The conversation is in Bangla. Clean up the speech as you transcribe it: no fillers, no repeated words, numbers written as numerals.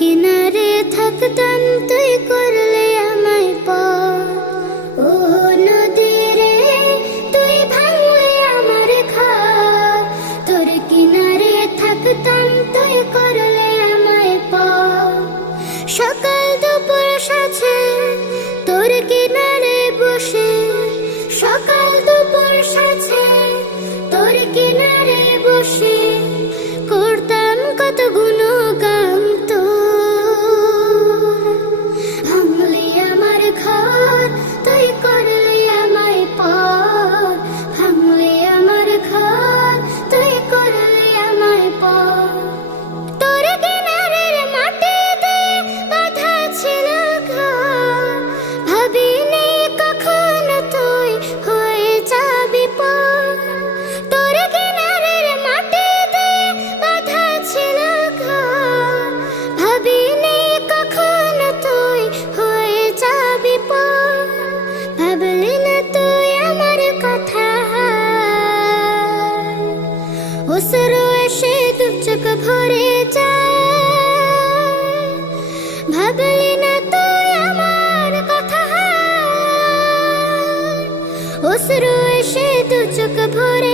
কিনারে থাকতাম তুই করলে আমায় পর। ও নদী রে তুই ভাঙলে আমার ঘর, তোর কিনারে থাকতাম তুই করলে আমায় পর। সকাল দুপুর সাথে তোর কিনারে বসে, সকাল দুপুর সাথে তোর কিনারে বসে করতাম কত গুণগান তোর। ভাঙলি আমার ঘর তুই করলি আমায় পর, ভাঙলি আমার ঘর তুই করলি আমায় পর। তোর কিনারের মাটিতে বাঁধা ছিল ঘর, ভাবিনি কখনো তুই হয়ে যাবি পর। তোর কিনারের মাটিতে বাঁধা ছিল ঘর, ভাবিনি কখনো তুই হয়ে যাবি পর। ভাবলি না তুই আমার কথা, অশ্রু এসে দু চোখ ভরে যায়। ভাবলি না তুই আমার কথা, অশ্রু এসে দু চোখ ভরে